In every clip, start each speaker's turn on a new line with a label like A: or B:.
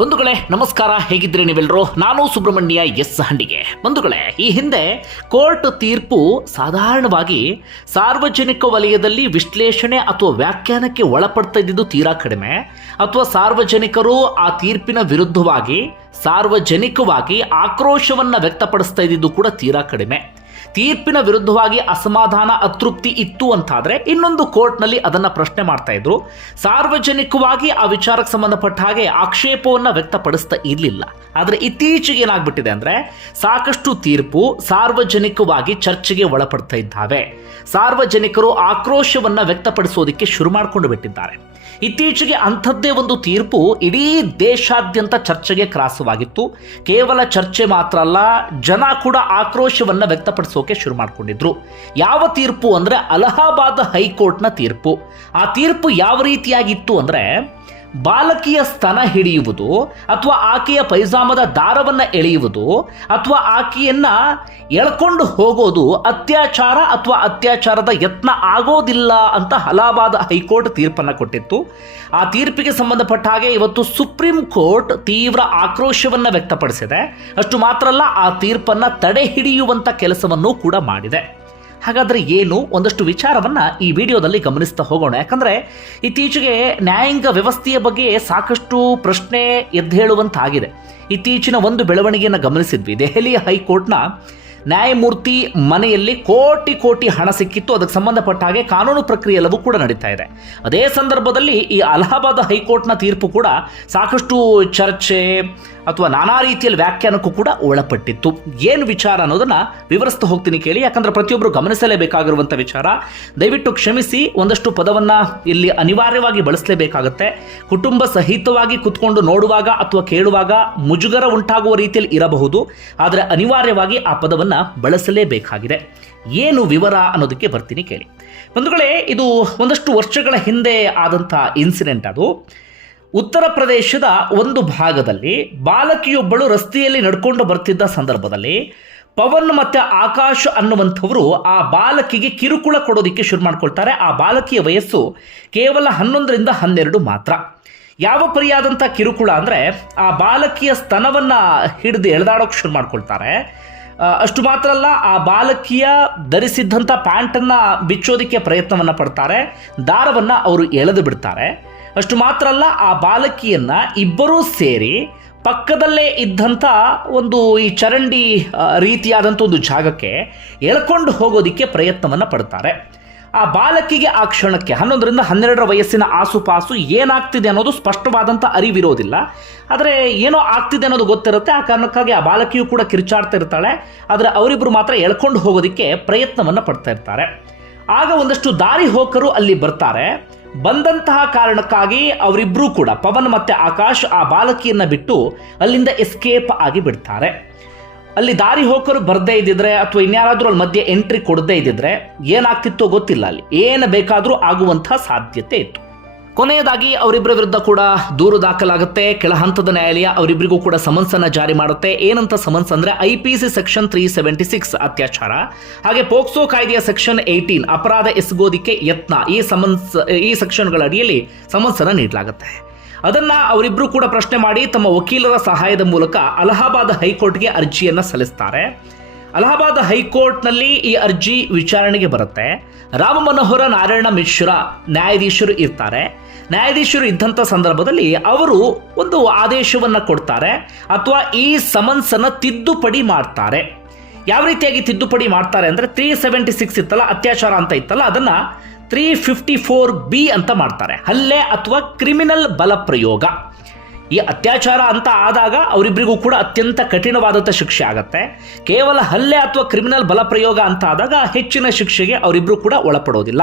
A: ಬಂಧುಗಳೇ, ನಮಸ್ಕಾರ. ಹೇಗಿದ್ರಿ ನೀವೆಲ್ಲರೂ ನಾನು ಸುಬ್ರಹ್ಮಣ್ಯ ಎಸ್ ಹಂಡಿಗೆ. ಬಂಧುಗಳೇ, ಈ ಹಿಂದೆ ಕೋರ್ಟ್ ತೀರ್ಪು ಸಾಧಾರಣವಾಗಿ ಸಾರ್ವಜನಿಕ ವಲಯದಲ್ಲಿ ವಿಶ್ಲೇಷಣೆ ಅಥವಾ ವ್ಯಾಖ್ಯಾನಕ್ಕೆ ಒಳಪಡ್ತಾ ಇದ್ದಿದ್ದು ತೀರಾ ಕಡಿಮೆ. ಅಥವಾ ಸಾರ್ವಜನಿಕರು ಆ ತೀರ್ಪಿನ ವಿರುದ್ಧವಾಗಿ, ಸಾರ್ವಜನಿಕವಾಗಿ ಆಕ್ರೋಶವನ್ನು ವ್ಯಕ್ತಪಡಿಸ್ತಾ ಇದ್ದಿದ್ದು ಕೂಡ ತೀರಾ ಕಡಿಮೆ. ತೀರ್ಪಿನ ವಿರುದ್ಧವಾಗಿ ಅಸಮಾಧಾನ, ಅತೃಪ್ತಿ ಇತ್ತು ಅಂತಾದ್ರೆ ಇನ್ನೊಂದು ಕೋರ್ಟ್ನಲ್ಲಿ ಅದನ್ನ ಪ್ರಶ್ನೆ ಮಾಡ್ತಾ ಇದ್ರು. ಸಾರ್ವಜನಿಕವಾಗಿ ಆ ವಿಚಾರಕ್ಕೆ ಸಂಬಂಧಪಟ್ಟ ಹಾಗೆ ಆಕ್ಷೇಪವನ್ನ ವ್ಯಕ್ತಪಡಿಸ್ತಾ ಇರಲಿಲ್ಲ. ಆದರೆ ಇತ್ತೀಚೆಗೆ ಏನಾಗ್ಬಿಟ್ಟಿದೆ ಅಂದ್ರೆ ಸಾಕಷ್ಟು ತೀರ್ಪು ಸಾರ್ವಜನಿಕವಾಗಿ ಚರ್ಚೆಗೆ ಒಳಪಡ್ತಾ ಇದ್ದಾವೆ. ಸಾರ್ವಜನಿಕರು ಆಕ್ರೋಶವನ್ನ ವ್ಯಕ್ತಪಡಿಸೋದಕ್ಕೆ ಶುರು ಮಾಡಿಕೊಂಡು ಬಿಟ್ಟಿದ್ದಾರೆ. ಇತ್ತೀಚೆಗೆ ಅಂಥದ್ದೇ ಒಂದು ತೀರ್ಪು ಇಡೀ ದೇಶಾದ್ಯಂತ ಚರ್ಚೆಗೆ ಕ್ರಾಸವಾಗಿತ್ತು ಕೇವಲ ಚರ್ಚೆ ಮಾತ್ರ ಅಲ್ಲ, ಜನ ಕೂಡ ಆಕ್ರೋಶವನ್ನ ವ್ಯಕ್ತಪಡಿಸೋಕೆ ಶುರು ಮಾಡಿಕೊಂಡಿದ್ರು. ಯಾವ ತೀರ್ಪು ಅಂದ್ರೆ ಅಲಹಾಬಾದ್ ಹೈಕೋರ್ಟ್ನ ತೀರ್ಪು. ಆ ತೀರ್ಪು ಯಾವ ರೀತಿಯಾಗಿತ್ತು ಅಂದ್ರೆ ಬಾಲಕಿಯ ಸ್ತನ ಹಿಡಿಯುವುದು ಅಥವಾ ಆಕೆಯ ಪೈಜಾಮದ ದಾರವನ್ನು ಎಳೆಯುವುದು ಅಥವಾ ಆಕೆಯನ್ನ ಎಳ್ಕೊಂಡು ಹೋಗೋದು ಅತ್ಯಾಚಾರ ಅಥವಾ ಅತ್ಯಾಚಾರದ ಯತ್ನ ಆಗೋದಿಲ್ಲ ಅಂತ ಅಲಹಾಬಾದ್ ಹೈಕೋರ್ಟ್ ತೀರ್ಪನ್ನು ಕೊಟ್ಟಿತ್ತು. ಆ ತೀರ್ಪಿಗೆ ಸಂಬಂಧಪಟ್ಟ ಹಾಗೆ ಇವತ್ತು ಸುಪ್ರೀಂ ಕೋರ್ಟ್ ತೀವ್ರ ಆಕ್ರೋಶವನ್ನು ವ್ಯಕ್ತಪಡಿಸಿದೆ. ಅಷ್ಟು ಮಾತ್ರ ಅಲ್ಲ, ಆ ತೀರ್ಪನ್ನು ತಡೆ ಹಿಡಿಯುವಂಥ ಕೆಲಸವನ್ನು ಕೂಡ ಮಾಡಿದೆ. ಹಾಗಾದ್ರೆ ಏನು? ಒಂದಷ್ಟು ವಿಚಾರವನ್ನು ಈ ವಿಡಿಯೋದಲ್ಲಿ ಗಮನಿಸ್ತಾ ಹೋಗೋಣ. ಯಾಕಂದರೆ ಇತ್ತೀಚೆಗೆ ನ್ಯಾಯಾಂಗ ವ್ಯವಸ್ಥೆಯ ಬಗ್ಗೆ ಸಾಕಷ್ಟು ಪ್ರಶ್ನೆ ಎದ್ದೇಳುವಂತಾಗಿದೆ. ಇತ್ತೀಚಿನ ಒಂದು ಬೆಳವಣಿಗೆಯನ್ನು ಗಮನಿಸಿದ್ವಿ. ದೆಹಲಿಯ ಹೈಕೋರ್ಟ್ನ ನ್ಯಾಯಮೂರ್ತಿ ಮನೆಯಲ್ಲಿ ಕೋಟಿ ಕೋಟಿ ಹಣ ಸಿಕ್ಕಿತ್ತು. ಅದಕ್ಕೆ ಸಂಬಂಧಪಟ್ಟ ಹಾಗೆ ಕಾನೂನು ಪ್ರಕ್ರಿಯೆ ಎಲ್ಲವೂ ಕೂಡ ನಡೀತಾ ಇದೆ. ಅದೇ ಸಂದರ್ಭದಲ್ಲಿ ಈ ಅಲಹಾಬಾದ್ ಹೈಕೋರ್ಟ್ನ ತೀರ್ಪು ಕೂಡ ಸಾಕಷ್ಟು ಚರ್ಚೆ ಅಥವಾ ನಾನಾ ರೀತಿಯಲ್ಲಿ ವ್ಯಾಖ್ಯಾನಕ್ಕೂ ಕೂಡ ಒಳಪಟ್ಟಿತ್ತು. ಏನು ವಿಚಾರ ಅನ್ನೋದನ್ನ ವಿವರಿಸ್ತಾ ಹೋಗ್ತೀನಿ ಕೇಳಿ, ಯಾಕಂದ್ರೆ ಪ್ರತಿಯೊಬ್ಬರು ಗಮನಿಸಲೇಬೇಕಾಗಿರುವಂಥ ವಿಚಾರ. ದಯವಿಟ್ಟು ಕ್ಷಮಿಸಿ, ಒಂದಷ್ಟು ಪದವನ್ನ ಇಲ್ಲಿ ಅನಿವಾರ್ಯವಾಗಿ ಬಳಸಲೇಬೇಕಾಗುತ್ತೆ. ಕುಟುಂಬ ಸಹಿತವಾಗಿ ಕುತ್ಕೊಂಡು ನೋಡುವಾಗ ಅಥವಾ ಕೇಳುವಾಗ ಮುಜುಗರ ಉಂಟಾಗುವ ರೀತಿಯಲ್ಲಿ ಇರಬಹುದು, ಆದರೆ ಅನಿವಾರ್ಯವಾಗಿ ಆ ಪದವನ್ನ ಬಳಸಲೇಬೇಕಾಗಿದೆ. ಏನು ವಿವರ ಅನ್ನೋದಕ್ಕೆ ಬರ್ತೀನಿ ಕೇಳಿ. ಬಂಧುಗಳೇ, ಇದು ಒಂದಷ್ಟು ವರ್ಷಗಳ ಹಿಂದೆ ಆದಂಥ ಇನ್ಸಿಡೆಂಟ್ ಅದು. ಉತ್ತರ ಪ್ರದೇಶದ ಒಂದು ಭಾಗದಲ್ಲಿ ಬಾಲಕಿಯೊಬ್ಬಳು ರಸ್ತೆಯಲ್ಲಿ ನಡ್ಕೊಂಡು ಬರ್ತಿದ್ದ ಸಂದರ್ಭದಲ್ಲಿ ಪವನ್ ಮತ್ತು ಆಕಾಶ್ ಅನ್ನುವಂಥವರು ಆ ಬಾಲಕಿಗೆ ಕಿರುಕುಳ ಕೊಡೋದಕ್ಕೆ ಶುರು ಮಾಡ್ಕೊಳ್ತಾರೆ. ಆ ಬಾಲಕಿಯ ವಯಸ್ಸು ಕೇವಲ ಹನ್ನೊಂದರಿಂದ ಹನ್ನೆರಡು ಮಾತ್ರ. ಯಾವ ಪರಿಯಾದಂಥ ಕಿರುಕುಳ ಅಂದರೆ ಆ ಬಾಲಕಿಯ ಸ್ತನವನ್ನು ಹಿಡಿದು ಎಳೆದಾಡೋಕೆ ಶುರು ಮಾಡ್ಕೊಳ್ತಾರೆ. ಅಷ್ಟು ಮಾತ್ರ ಅಲ್ಲ, ಆ ಬಾಲಕಿಯ ಧರಿಸಿದ್ದಂಥ ಪ್ಯಾಂಟನ್ನು ಬಿಚ್ಚೋದಕ್ಕೆ ಪ್ರಯತ್ನವನ್ನು ಪಡ್ತಾರೆ. ದಾರವನ್ನು ಅವರು ಎಳೆದು ಬಿಡ್ತಾರೆ. ಅಷ್ಟು ಮಾತ್ರ ಅಲ್ಲ, ಆ ಬಾಲಕಿಯನ್ನು ಇಬ್ಬರೂ ಸೇರಿ ಪಕ್ಕದಲ್ಲೇ ಇದ್ದಂಥ ಒಂದು ಈ ಚರಂಡಿ ರೀತಿಯಾದಂಥ ಒಂದು ಜಾಗಕ್ಕೆ ಎಳ್ಕೊಂಡು ಹೋಗೋದಕ್ಕೆ ಪ್ರಯತ್ನವನ್ನು ಪಡ್ತಾರೆ. ಆ ಬಾಲಕಿಗೆ ಆ ಕ್ಷಣಕ್ಕೆ, ಹನ್ನೊಂದರಿಂದ ಹನ್ನೆರಡರ ವಯಸ್ಸಿನ ಆಸುಪಾಸು ಏನಾಗ್ತಿದೆ ಅನ್ನೋದು ಸ್ಪಷ್ಟವಾದಂಥ ಅರಿವಿರೋದಿಲ್ಲ. ಆದರೆ ಏನೋ ಆಗ್ತಿದೆ ಅನ್ನೋದು ಗೊತ್ತಿರುತ್ತೆ, ಆ ಕಾರಣಕ್ಕಾಗಿ ಆ ಬಾಲಕಿಯು ಕೂಡ ಕಿರ್ಚಾಡ್ತಾ ಇರ್ತಾಳೆ. ಆದರೆ ಅವರಿಬ್ಬರು ಮಾತ್ರ ಎಳ್ಕೊಂಡು ಹೋಗೋದಕ್ಕೆ ಪ್ರಯತ್ನವನ್ನು ಪಡ್ತಾ ಇರ್ತಾರೆ. ಆಗ ಒಂದಷ್ಟು ದಾರಿ ಹೋಕರು ಅಲ್ಲಿ ಬರ್ತಾರೆ. ಬಂದಂತಹ ಕಾರಣಕ್ಕಾಗಿ ಅವರಿಬ್ಬರೂ ಕೂಡ ಪವನ್ ಮತ್ತೆ ಆಕಾಶ್ ಆ ಬಾಲಕಿಯನ್ನು ಬಿಟ್ಟು ಅಲ್ಲಿಂದ ಎಸ್ಕೇಪ್ ಆಗಿ ಬಿಡ್ತಾರೆ. ಅಲ್ಲಿ ದಾರಿ ಹೋಕರು ಬರದೇ ಇದ್ದಿದ್ರೆ ಅಥವಾ ಇನ್ಯಾರಾದ್ರೂ ಅಲ್ಲಿ ಮಧ್ಯೆ ಎಂಟ್ರಿ ಕೊಡದೇ ಇದ್ದಿದ್ರೆ ಏನಾಗ್ತಿತ್ತೋ ಗೊತ್ತಿಲ್ಲ ಅಲ್ಲಿ. ಏನು ಬೇಕಾದರೂ ಆಗುವಂತಹ ಸಾಧ್ಯತೆ ಇತ್ತು. ಕೊನೆಯದಾಗಿ ಅವರಿಬ್ಬರ ವಿರುದ್ಧ ಕೂಡ ದೂರು ದಾಖಲಾಗುತ್ತೆ. ಕೆಳ ಹಂತದ ನ್ಯಾಯಾಲಯ ಅವರಿಬ್ಬರಿಗೂ ಕೂಡ ಸಮನ್ಸ್ ಅನ್ನ ಜಾರಿ ಮಾಡುತ್ತೆ. ಏನಂತ ಸಮನ್ಸ್ ಅಂದ್ರೆ I P C section three seventy six ಅತ್ಯಾಚಾರ. ಹಾಗೆ ಪೋಕ್ಸೋ ಕಾಯ್ದೆಯ ಸೆಕ್ಷನ್ ಏಯ್ಟೀನ್ ಅಪರಾಧ ಎಸಗೋದಿಕ್ಕೆ ಯತ್ನ ಈ ಸಮನ್ಸ್, ಈ ಸೆಕ್ಷನ್ಗಳ ಅಡಿಯಲ್ಲಿ ಸಮನ್ಸ್ ಅನ್ನ ನೀಡಲಾಗುತ್ತೆ. ಅದನ್ನ ಅವರಿಬ್ಬರು ಕೂಡ ಪ್ರಶ್ನೆ ಮಾಡಿ ತಮ್ಮ ವಕೀಲರ ಸಹಾಯದ ಮೂಲಕ ಅಲಹಾಬಾದ್ ಹೈಕೋರ್ಟ್ಗೆ ಅರ್ಜಿಯನ್ನ ಸಲ್ಲಿಸ್ತಾರೆ. ಅಲಹಾಬಾದ್ ಹೈಕೋರ್ಟ್ನಲ್ಲಿ ಈ ಅರ್ಜಿ ವಿಚಾರಣೆಗೆ ಬರುತ್ತೆ. ರಾಮ ಮನೋಹರ ನಾರಾಯಣ ಮಿಶ್ರಾ ನ್ಯಾಯಾಧೀಶರು ಇರ್ತಾರೆ. ನ್ಯಾಯಾಧೀಶರು ಇದ್ದಂಥ ಸಂದರ್ಭದಲ್ಲಿ ಅವರು ಒಂದು ಆದೇಶವನ್ನು ಕೊಡ್ತಾರೆ ಅಥವಾ ಈ ಸಮನ್ಸ್ ಅನ್ನ ತಿದ್ದುಪಡಿ ಮಾಡ್ತಾರೆ. ಯಾವ ರೀತಿಯಾಗಿ ತಿದ್ದುಪಡಿ ಮಾಡ್ತಾರೆ ಅಂದರೆ ತ್ರೀ ಸೆವೆಂಟಿ ಸಿಕ್ಸ್ ಇತ್ತಲ್ಲ, ಅತ್ಯಾಚಾರ ಅಂತ ಇತ್ತಲ್ಲ, ಅದನ್ನು ತ್ರೀ ಫಿಫ್ಟಿ ಫೋರ್ ಬಿ ಅಂತ ಮಾಡ್ತಾರೆ. ಹಲ್ಲೆ ಅಥವಾ ಕ್ರಿಮಿನಲ್ ಬಲ ಪ್ರಯೋಗ ಈ ಅತ್ಯಾಚಾರ ಅಂತ ಆದಾಗ ಅವರಿಬ್ಬರಿಗೂ ಕೂಡ ಅತ್ಯಂತ ಕಠಿಣವಾದಂಥ ಶಿಕ್ಷೆ ಆಗುತ್ತೆ. ಕೇವಲ ಹಲ್ಲೆ ಅಥವಾ ಕ್ರಿಮಿನಲ್ ಬಲ ಪ್ರಯೋಗ ಅಂತ ಆದಾಗ ಹೆಚ್ಚಿನ ಶಿಕ್ಷೆಗೆ ಅವರಿಬ್ಬರು ಕೂಡ ಒಳಪಡೋದಿಲ್ಲ.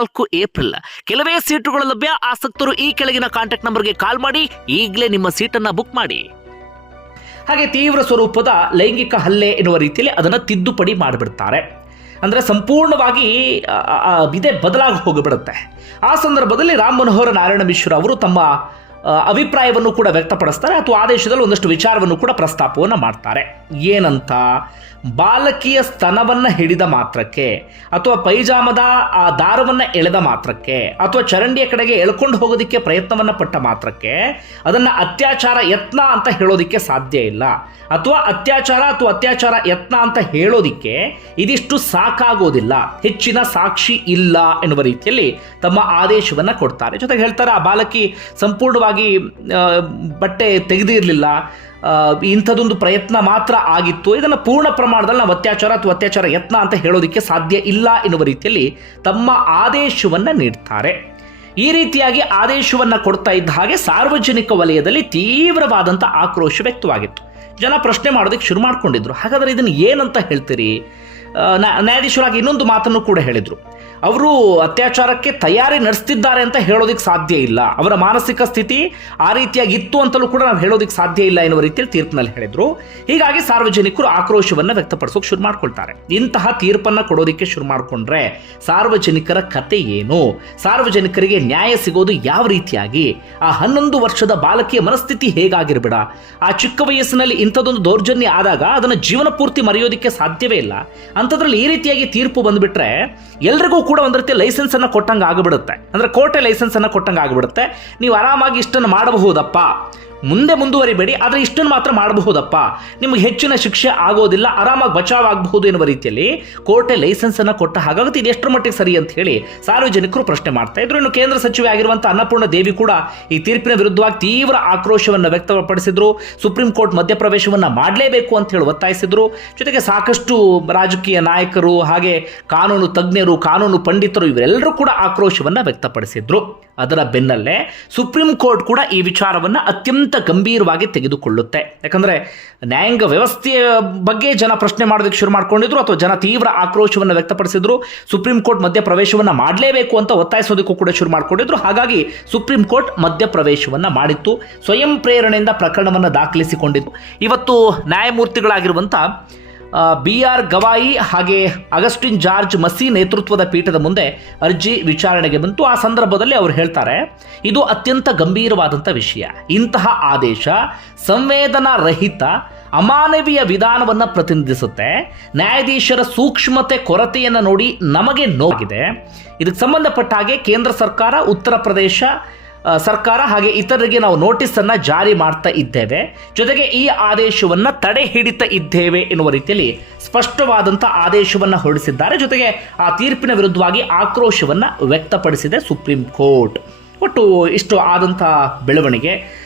A: ಹದಿನಾಲ್ಕು ಏಪ್ರಿಲ್. ಕೆಲವೇ ಸೀಟುಗಳು ಲಭ್ಯ. ಆಸಕ್ತರು ಈ ಕೆಳಗಿನ ಕಾಂಟ್ಯಾಕ್ಟ್ ನಂಬರ್ಗೆ ಕಾಲ್ ಮಾಡಿ. ಈಗಲೇ ನಿಮ್ಮ ಸೀಟನ್ನ ಬುಕ್ ಮಾಡಿ. ಹಾಗೆ ತೀವ್ರ ಸ್ವರೂಪದ ಲೈಂಗಿಕ ಹಲ್ಲೆ ಎನ್ನುವ ರೀತಿಯಲ್ಲಿ ಅದನ್ನು ತಿದ್ದುಪಡಿ ಮಾಡಿಬಿಡ್ತಾರೆ. ಅಂದರೆ ಸಂಪೂರ್ಣವಾಗಿ ಇದೇ, ಬದಲಾಗಿ ಹೋಗಿಬಿಡುತ್ತೆ. ಆ ಸಂದರ್ಭದಲ್ಲಿ ರಾಮ್ ಮನೋಹರ್ ನಾರಾಯಣ ಮಿಶ್ರ ಅವರು ತಮ್ಮ ಅಭಿಪ್ರಾಯವನ್ನು ಕೂಡ ವ್ಯಕ್ತಪಡಿಸ್ತಾರೆ ಅಥವಾ ಆದೇಶದಲ್ಲಿ ಒಂದಷ್ಟು ವಿಚಾರವನ್ನು ಕೂಡ ಪ್ರಸ್ತಾಪವನ್ನು ಮಾಡ್ತಾರೆ. ಏನಂತ? ಬಾಲಕಿಯ ಸ್ತನವನ್ನು ಹಿಡಿದ ಮಾತ್ರಕ್ಕೆ ಅಥವಾ ಪೈಜಾಮದ ಆ ದಾರವನ್ನು ಎಳೆದ ಮಾತ್ರಕ್ಕೆ ಅಥವಾ ಚರಂಡಿಯ ಕಡೆಗೆ ಎಳ್ಕೊಂಡು ಹೋಗೋದಕ್ಕೆ ಪ್ರಯತ್ನವನ್ನು ಪಟ್ಟ ಮಾತ್ರಕ್ಕೆ ಅದನ್ನು ಅತ್ಯಾಚಾರ ಯತ್ನ ಅಂತ ಹೇಳೋದಕ್ಕೆ ಸಾಧ್ಯ ಇಲ್ಲ. ಅಥವಾ ಅತ್ಯಾಚಾರ ಅಥವಾ ಅತ್ಯಾಚಾರ ಯತ್ನ ಅಂತ ಹೇಳೋದಿಕ್ಕೆ ಇದಿಷ್ಟು ಸಾಕಾಗೋದಿಲ್ಲ. ಹೆಚ್ಚಿನ ಸಾಕ್ಷಿ ಇಲ್ಲ ಎನ್ನುವ ರೀತಿಯಲ್ಲಿ ತಮ್ಮ ಆದೇಶವನ್ನು ಕೊಡ್ತಾರೆ. ಜೊತೆಗೆ ಹೇಳ್ತಾರೆ, ಆ ಬಾಲಕಿ ಸಂಪೂರ್ಣವಾಗಿ ಆ, ಬಟ್ಟೆ ತೆಗೆದಿರಲಿಲ್ಲ. ಇಂಥದ್ದೊಂದು ಪ್ರಯತ್ನ ಮಾತ್ರ ಆಗಿತ್ತು. ಇದನ್ನು ಪೂರ್ಣ ಪ್ರಮಾಣದಲ್ಲಿ ನಾವು ಅತ್ಯಾಚಾರ ಅಥವಾ ಅತ್ಯಾಚಾರ ಯತ್ನ ಅಂತ ಹೇಳೋದಕ್ಕೆ ಸಾಧ್ಯ ಇಲ್ಲ ಎನ್ನುವ ರೀತಿಯಲ್ಲಿ ತಮ್ಮ ಆದೇಶವನ್ನು ನೀಡ್ತಾರೆ. ಈ ರೀತಿಯಾಗಿ ಆದೇಶವನ್ನು ಕೊಡ್ತಾ ಇದ್ದ ಹಾಗೆ ಸಾರ್ವಜನಿಕ ವಲಯದಲ್ಲಿ ತೀವ್ರವಾದಂಥ ಆಕ್ರೋಶ ವ್ಯಕ್ತವಾಗಿತ್ತು. ಜನ ಪ್ರಶ್ನೆ ಮಾಡೋದಕ್ಕೆ ಶುರು ಮಾಡ್ಕೊಂಡಿದ್ರು. ಹಾಗಾದರೆ ಇದನ್ನು ಏನಂತ ಹೇಳ್ತೀರಿ? ನ್ಯಾಯಾಧೀಶರಾಗಿ ಇನ್ನೊಂದು ಮಾತನ್ನು ಕೂಡ ಹೇಳಿದರು. ಅವರು ಅತ್ಯಾಚಾರಕ್ಕೆ ತಯಾರಿ ನಡೆಸ್ತಿದ್ದಾರೆ ಅಂತ ಹೇಳೋದಕ್ಕೆ ಸಾಧ್ಯ ಇಲ್ಲ. ಅವರ ಮಾನಸಿಕ ಸ್ಥಿತಿ ಆ ರೀತಿಯಾಗಿ ಇತ್ತು ಅಂತಲೂ ಕೂಡ ನಾವು ಹೇಳೋದಕ್ಕೆ ಸಾಧ್ಯ ಇಲ್ಲ ಎನ್ನುವ ರೀತಿಯಲ್ಲಿ ತೀರ್ಪಿನಲ್ಲಿ ಹೇಳಿದ್ರು. ಹೀಗಾಗಿ ಸಾರ್ವಜನಿಕರು ಆಕ್ರೋಶವನ್ನು ವ್ಯಕ್ತಪಡಿಸೋಕೆ ಶುರು ಮಾಡ್ಕೊಳ್ತಾರೆ. ಇಂತಹ ತೀರ್ಪನ್ನು ಕೊಡೋದಕ್ಕೆ ಶುರು ಮಾಡಿಕೊಂಡ್ರೆ ಸಾರ್ವಜನಿಕರ ಕತೆ ಏನು? ಸಾರ್ವಜನಿಕರಿಗೆ ನ್ಯಾಯ ಸಿಗೋದು ಯಾವ ರೀತಿಯಾಗಿ? ಆ ಹನ್ನೊಂದು ವರ್ಷದ ಬಾಲಕಿಯ ಮನಸ್ಥಿತಿ ಹೇಗಾಗಿರ್ಬೇಡ? ಆ ಚಿಕ್ಕ ವಯಸ್ಸಿನಲ್ಲಿ ಇಂಥದ್ದೊಂದು ದೌರ್ಜನ್ಯ ಆದಾಗ ಅದನ್ನು ಜೀವನ ಪೂರ್ತಿ ಮರೆಯೋದಕ್ಕೆ ಸಾಧ್ಯವೇ ಇಲ್ಲ. ಅಂಥದ್ರಲ್ಲಿ ಈ ರೀತಿಯಾಗಿ ತೀರ್ಪು ಬಂದುಬಿಟ್ರೆ ಎಲ್ರಿಗೂ ಕೂಡ ಒಂದು ರೀತಿ ಲೈಸೆನ್ಸ್ ಅನ್ನ ಕೊಟ್ಟಂಗೆ ಆಗಿಬಿಡುತ್ತೆ. ಅಂದ್ರೆ ಕೋರ್ಟೆ ಲೈಸೆನ್ಸ್ ಅನ್ನ ಕೊಟ್ಟಂಗೆ ಆಗಿಬಿಡುತ್ತೆ. ನೀವು ಆರಾಮಾಗಿ ಇಷ್ಟನ್ನು ಮಾಡಬಹುದಪ್ಪ. ಮುಂದೆ ಮುಂದುವರಿಬೇಡಿ, ಆದರೆ ಇಷ್ಟನ್ನು ಮಾತ್ರ ಮಾಡಬಹುದಪ್ಪ. ನಿಮಗೆ ಹೆಚ್ಚಿನ ಶಿಕ್ಷೆ ಆಗೋದಿಲ್ಲ, ಆರಾಮಾಗಿ ಬಚಾವ್ ಆಗಬಹುದು ಎನ್ನುವ ರೀತಿಯಲ್ಲಿ ಕೋರ್ಟೆ ಲೈಸೆನ್ಸ್ ಅನ್ನು ಕೊಟ್ಟ ಹಾಗಾಗುತ್ತೆ ಇದು ಎಷ್ಟರ ಮಟ್ಟಿಗೆ ಸರಿ ಅಂತ ಹೇಳಿ ಸಾರ್ವಜನಿಕರು ಪ್ರಶ್ನೆ ಮಾಡ್ತಾ ಇದ್ರು. ಇನ್ನು ಕೇಂದ್ರ ಸಚಿವೆ ಆಗಿರುವಂಥ ಅನ್ನಪೂರ್ಣ ದೇವಿ ಕೂಡ ಈ ತೀರ್ಪಿನ ವಿರುದ್ಧವಾಗಿ ತೀವ್ರ ಆಕ್ರೋಶವನ್ನು ವ್ಯಕ್ತಪಡಿಸಿದ್ರು. ಸುಪ್ರೀಂ ಕೋರ್ಟ್ ಮಧ್ಯಪ್ರವೇಶವನ್ನು ಮಾಡಲೇಬೇಕು ಅಂತ ಹೇಳಿ ಒತ್ತಾಯಿಸಿದ್ರು. ಜೊತೆಗೆ ಸಾಕಷ್ಟು ರಾಜಕೀಯ ನಾಯಕರು, ಹಾಗೆ ಕಾನೂನು ತಜ್ಞರು, ಕಾನೂನು ಪಂಡಿತರು, ಇವರೆಲ್ಲರೂ ಕೂಡ ಆಕ್ರೋಶವನ್ನು ವ್ಯಕ್ತಪಡಿಸಿದ್ರು. ಅದರ ಬೆನ್ನಲ್ಲೇ ಸುಪ್ರೀಂ ಕೋರ್ಟ್ ಕೂಡ ಈ ವಿಚಾರವನ್ನು ಅತ್ಯಂತ ಗಂಭೀರವಾಗಿ ತೆಗೆದುಕೊಳ್ಳುತ್ತೆ. ಯಾಕಂದರೆ ನ್ಯಾಯಾಂಗ ವ್ಯವಸ್ಥೆಯ ಬಗ್ಗೆ ಜನ ಪ್ರಶ್ನೆ ಮಾಡೋದಕ್ಕೆ ಶುರು ಮಾಡ್ಕೊಂಡಿದ್ರು ಅಥವಾ ಜನ ತೀವ್ರ ಆಕ್ರೋಶವನ್ನು ವ್ಯಕ್ತಪಡಿಸಿದ್ರು, ಸುಪ್ರೀಂ ಕೋರ್ಟ್ ಮಧ್ಯಪ್ರವೇಶವನ್ನು ಮಾಡಲೇಬೇಕು ಅಂತ ಒತ್ತಾಯಿಸೋದಕ್ಕೂ ಕೂಡ ಶುರು ಮಾಡಿಕೊಂಡಿದ್ರು. ಹಾಗಾಗಿ ಸುಪ್ರೀಂ ಕೋರ್ಟ್ ಮಧ್ಯಪ್ರವೇಶವನ್ನು ಮಾಡಿತ್ತು. ಸ್ವಯಂ ಪ್ರೇರಣೆಯಿಂದ ಪ್ರಕರಣವನ್ನು ದಾಖಲಿಸಿಕೊಂಡಿತ್ತು. ಇವತ್ತು ನ್ಯಾಯಮೂರ್ತಿಗಳಾಗಿರುವಂಥ ಬಿ ಆರ್ ಗವಾಯಿ ಹಾಗೆ ಅಗಸ್ಟಿನ್ ಜಾರ್ಜ್ ಮಸಿ ನೇತೃತ್ವದ ಪೀಠದ ಮುಂದೆ ಅರ್ಜಿ ವಿಚಾರಣೆಗೆ ಬಂತು. ಆ ಸಂದರ್ಭದಲ್ಲಿ ಅವರು ಹೇಳ್ತಾರೆ, ಇದು ಅತ್ಯಂತ ಗಂಭೀರವಾದಂಥ ವಿಷಯ. ಇಂತಹ ಆದೇಶ ಸಂವೇದನಾ ರಹಿತ ಅಮಾನವೀಯ ವಿಧಾನವನ್ನು ಪ್ರತಿನಿಧಿಸುತ್ತೆ. ನ್ಯಾಯಾಧೀಶರ ಸೂಕ್ಷ್ಮತೆ ಕೊರತೆಯನ್ನು ನೋಡಿ ನಮಗೆ ನೋವಾಗಿದೆ. ಇದಕ್ಕೆ ಸಂಬಂಧಪಟ್ಟ ಹಾಗೆ ಕೇಂದ್ರ ಸರ್ಕಾರ, ಉತ್ತರ ಪ್ರದೇಶ ಸರ್ಕಾರ ಹಾಗೆ ಇತರರಿಗೆ ನಾವು ನೋಟಿಸ್ ಅನ್ನ ಜಾರಿ ಮಾಡ್ತಾ ಇದ್ದೇವೆ. ಜೊತೆಗೆ ಈ ಆದೇಶವನ್ನ ತಡೆ ಹಿಡಿತಾ ಇದ್ದೇವೆ ಎನ್ನುವ ರೀತಿಯಲ್ಲಿ ಸ್ಪಷ್ಟವಾದಂಥ ಆದೇಶವನ್ನ ಹೊರಡಿಸಿದ್ದಾರೆ. ಜೊತೆಗೆ ಆ ತೀರ್ಪಿನ ವಿರುದ್ಧವಾಗಿ ಆಕ್ರೋಶವನ್ನ ವ್ಯಕ್ತಪಡಿಸಿದೆ ಸುಪ್ರೀಂ ಕೋರ್ಟ್. ಒಟ್ಟು ಇಷ್ಟು ಆದಂಥ ಬೆಳವಣಿಗೆ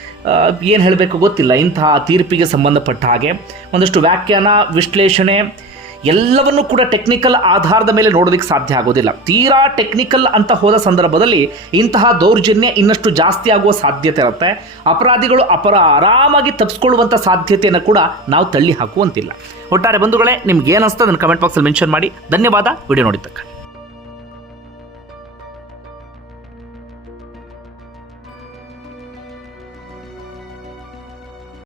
A: ಏನು ಹೇಳಬೇಕು ಗೊತ್ತಿಲ್ಲ. ಇಂತಹ ತೀರ್ಪಿಗೆ ಸಂಬಂಧಪಟ್ಟ ಹಾಗೆ ಒಂದಷ್ಟು ವ್ಯಾಖ್ಯಾನ, ವಿಶ್ಲೇಷಣೆ ಎಲ್ಲವನ್ನೂ ಕೂಡ ಟೆಕ್ನಿಕಲ್ ಆಧಾರದ ಮೇಲೆ ನೋಡೋದಕ್ಕೆ ಸಾಧ್ಯ ಆಗೋದಿಲ್ಲ. ತೀರಾ ಟೆಕ್ನಿಕಲ್ ಅಂತ ಹೋದ ಸಂದರ್ಭದಲ್ಲಿ ಇಂತಹ ದೌರ್ಜನ್ಯ ಇನ್ನಷ್ಟು ಜಾಸ್ತಿ ಆಗುವ ಸಾಧ್ಯತೆ ಇರುತ್ತೆ. ಅಪರಾಧಿಗಳು ಅಪರ ಆರಾಮಾಗಿ ತಪ್ಪಿಸ್ಕೊಳ್ಳುವಂಥ ಸಾಧ್ಯತೆಯನ್ನು ಕೂಡ ನಾವು ತಳ್ಳಿ ಹಾಕುವಂತಿಲ್ಲ ಒಟ್ಟಾರೆ ಬಂಧುಗಳೇ, ನಿಮ್ಗೆ ಏನು ಅನಿಸ್ತದೆ ಅದನ್ನು ಕಮೆಂಟ್ ಬಾಕ್ಸಲ್ಲಿ ಮೆನ್ಷನ್ ಮಾಡಿ. ಧನ್ಯವಾದ, ವಿಡಿಯೋ ನೋಡಿದ್ದಕ್ಕೆ.